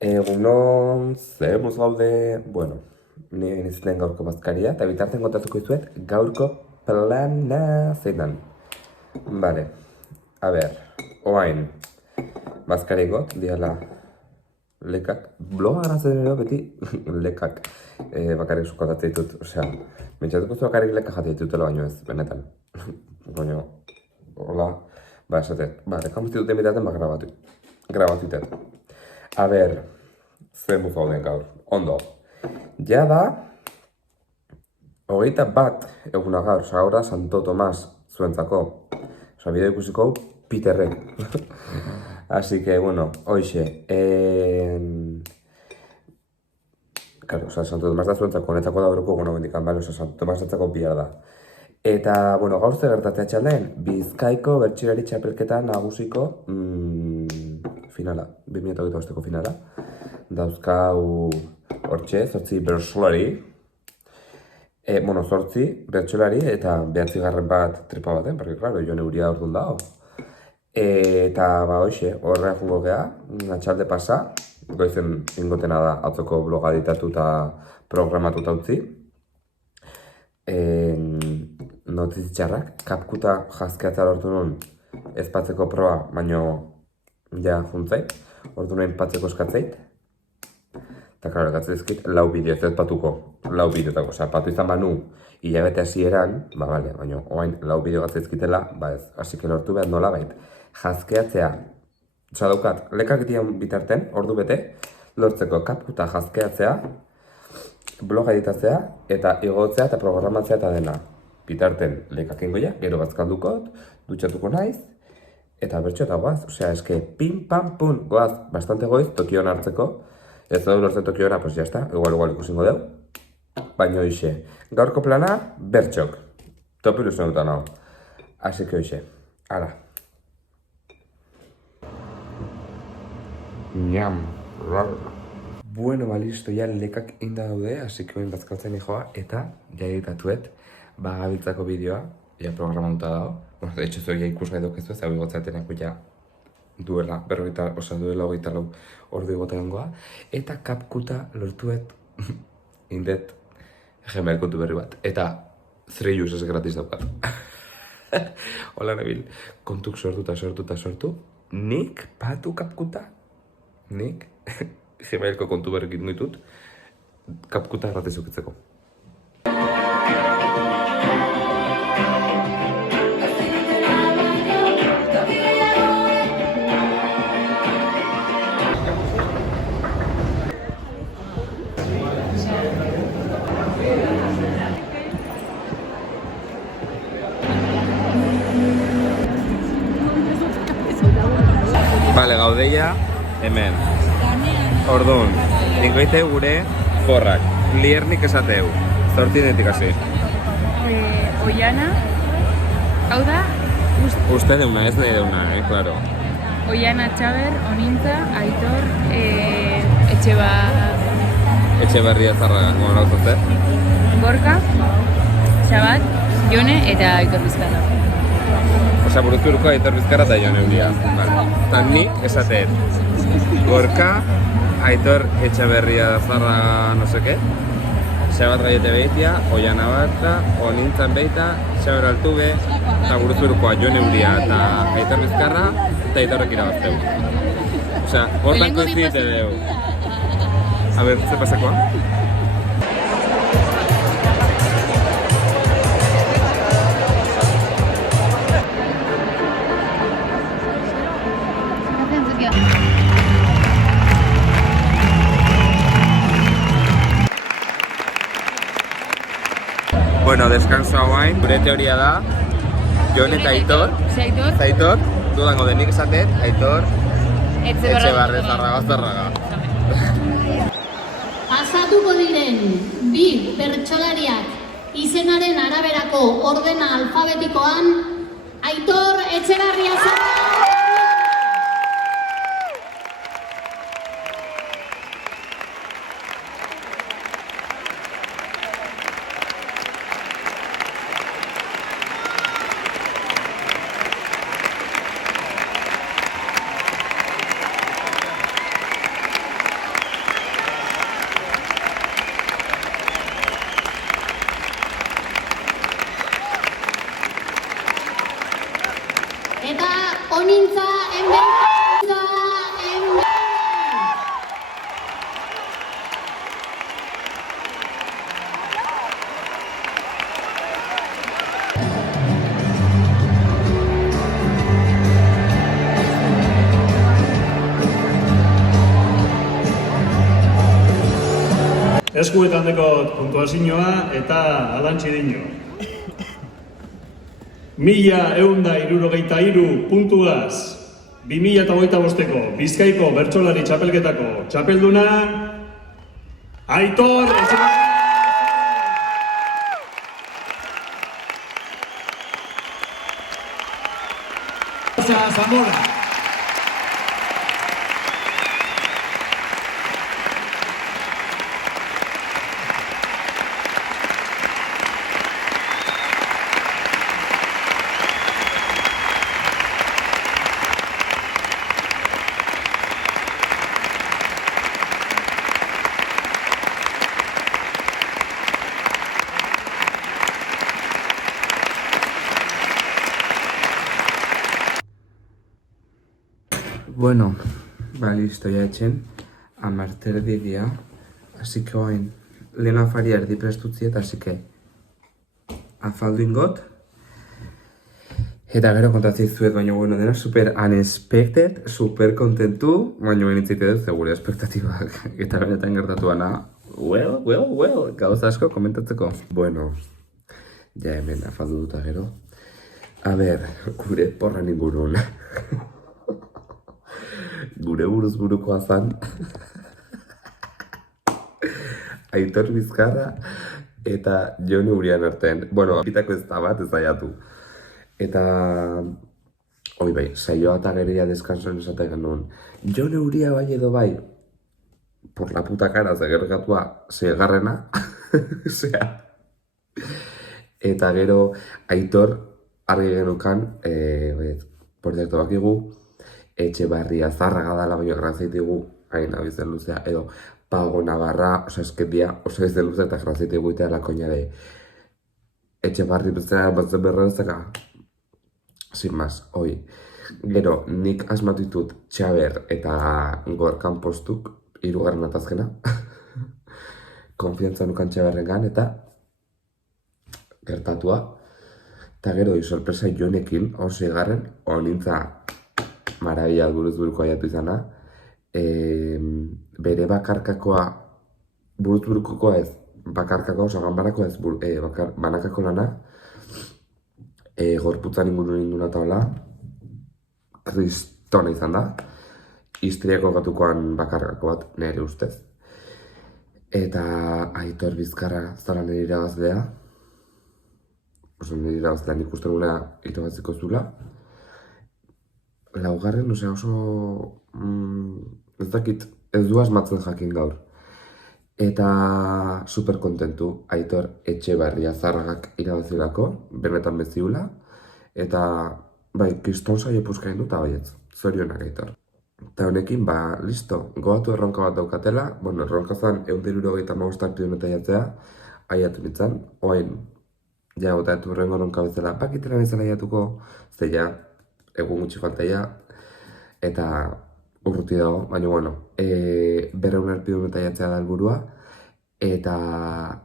Egunon, zer muz gaude, bueno, nire nizten gaurko bazkaria, eta bitarten kontatuko izuet gaurko plana zein dan. Vale, a ber, oain, bazkari got, diala lekak, bloga garatzen ere beti lekak bakarrik sukotatzen ditut, osea, mentzatuko zu bakarrik lekak jatea ditutela baino ez, benetan. Baina, hola, ba esatet, ba, rekamuz dituten bitaten ba grabatutet. A ber, zer muz gauden gaur, ondo. Ja da, 21 eguna gaur, oza, gaur da Santo Tomas zuentzako. Oza, bideo ikusiko Peterrek. Así que, bueno, hoxe. Claro, oza, Santo Tomas da zuentzako, netzako da horreko, bueno, bendikan, bale, oza, Santo Tomas netzako bihar da. Eta, bueno, gaur zer gertatzea txalden, Bizkaiko bertsilari txapelketa nagusiko finala, 2025ko finala. Dauzkau hortxe, 8 bertsolari. Bueno, 8 bertsolari eta 9 bat tripa baten, porque, claro, Jone Uria orduan dago. Eta, ba, hoxe, horrean jungo geha, atxalde pasa, goizen ingotena da atzoko bloga editatu eta programatuta utzi. Notizitxarrak, kapkuta jazkeatzea lortu nuen ezpatzeko proba, baino ja juntzait, ordu nuen patzeko eskatzeit. Eta, klaro, ekatzezkit, 4 bideo ez patuko, 4 bideotako, oza, patu izan banu, hilabete hasieran, ba, bale, baina, oain, 4 bideo gatzezkitela, ba ez, hasi lortu behar nola bait, jazkeatzea, oza, daukat, lekak dian bitarten, ordu bete, lortzeko kapkuta jazkeatzea, bloga editatzea, eta igotzea eta programatzea eta dena. Bitarten lekak ingoia, gero bazkaldukot, dutxatuko naiz, eta bertxo eta goaz, osea, eske, pim, pam, pum, goaz, bastante goiz, Tokion hartzeko, ez da lortzen Tokiora, pues jazta, igual ikusingo deu. Baina hoxe, gaurko plana, bertxok. Topo ilusioan dut nago. Así que hoxe, ara. Ñam, rar. Bueno, ba, listo, ja lekak inda daude, así que oin bazkaltzen joa, eta ja editatuet, ba, gabiltzako bideoa, ja programatuta dago. Bueno, de hecho, zoia ikusgai dokezu ez, hau igotzateneko ja duela, duela 24 ordu egoten goa. Eta kapkuta lortuet, indet, Gmail kontu berri bat. Eta 3 users gratis daukat. Hola, Nabil, kontuk sortu. Nik patu kapkuta, nik Gmailko kontu berri ditut, kapkuta gratis dukitzeko. Bale, gaudeia, hemen. Orduan, dingoite gure forrak. Liernik esateu. Zortinetik hasi. Oiana, hau da, Uste deuna, ez nahi deuna, claro. Oiana Txaber, Onintza, Aitor, Etxeberria Zarraga, gona gauzatze. Gorka, Xabat, Jone eta Aitor Bizkarra. Osa, buruzuruko Aitor Bizkarra eta Jone Uria. Eta nik esaten. Gorka, Aitor Etxeberria Zarraga, no seke. Xabat Gaiote Beitia, Oiana Bata, Onintzan Beita, Xaber Altube, eta buruzurukoa Jone Uria eta Aitor Bizkarra, eta Aitorrek irabazteu. Osea, hortan koinzidite deu. A ver, ze pasakoa? Bueno, descanso hauain, gure teoria da, Jon eta Aitor, Aitor, dudango denik esatet, Aitor, Etxebarri Zarraga. Pasatuko diren bi bertsolariak izenaren araberako ordena alfabetikoan, Aitor Etxebarria Zarraga. Eta onintza enbenta Eskuetan dekot puntuazioa eta alantzi dino. 1163 puntuaz 2025ko Bizkaiko bertsolari txapelketako txapelduna Aitor Zamora. Bueno, listo, ya etxen, amarterdi dia, así que oain, lehen afari erdi prestutziet, así que afaldu ingot, eta gero kontatzei zuet, baina bueno, dena super unexpected, super kontentu, baina benitzeite dut, segure espektatibak, eta benetan gertatuana, well, gauza asko komentatzeko. Bueno, ja hemen afaldu dut gero, a ber, gure porran ingurun. Gure buruz burukoa zan Aitor Bizkarra eta Jone Urian artean. Bueno, bitako ez da bat, ez aiatu. Eta hoi bai, saioa eta geria deskansoen esaten genuen. Jone Uria bai edo bai, por la puta cara, zegergatua segarrena. Osea. Eta gero Aitor argi genukan, por cierto bakigu, Etxebarria Zarraga dala baino grazeitigu, hain abizen luzea, edo Pago Navarra, oza esketia, oso izen luzea eta grazeitigu itea la koña de Etxebarri bezala batzen berrezaka. Sin más, hoi. Gero, nik asmatu ditut Txaber eta Gorkan postuk, hirugarren atazkena. Konfiantza nukan Txaberrengan eta gertatua. Eta gero, sorpresa Jonekin, oso egarren, onintza marabia buruz buruko aiatu izana. Bere bakarkakoa, buruz burukokoa ez, bakarkakoa, oso ganbarako ez, banakako lana, gorputzan ingurun induna eta hola, kristona izan da, histriako gatukoan bakarkako bat nire ustez. Eta Aitor Bizkarra zara nire irabazlea, oso nire irabazlea nik uste nuna irabaziko zula. Laugarren, osea oso, ez dakit, ez du asmatzen jakin gaur. Eta super kontentu, Aitor Etxebarria Zarragak irabazilako, benetan beziula. Eta, bai, kriston saio puskain dut, baietz, zorionak Aitor. Eta honekin, listo, goatu erronka bat daukatela, bueno, erronka zan 175 arpidun eta jatzea, aiatu nintzen, oain, ja, eta eturrengo erronka bezala, bakitela bezala aiatuko, zeia, egun gutxi faltaia, eta urruti dago, baina bueno, berreun arpidun eta jatzea da helburua, eta,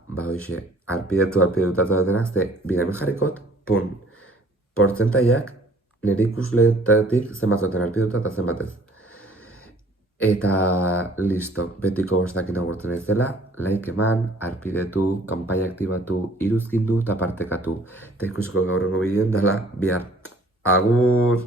hoxe, arpidetatu detenak, ze, bidemen jarrikot, portzentaiak nire ikusleetatik zenbatzoten arpiduta eta zenbatez. Eta, listo, betiko bostakin agurtzen ez dela, like eman, arpidetu, kanpaia aktibatu, iruzkindu eta partekatu. Eta ikusiko gaurrengo bideoan dela, bihar. Agur!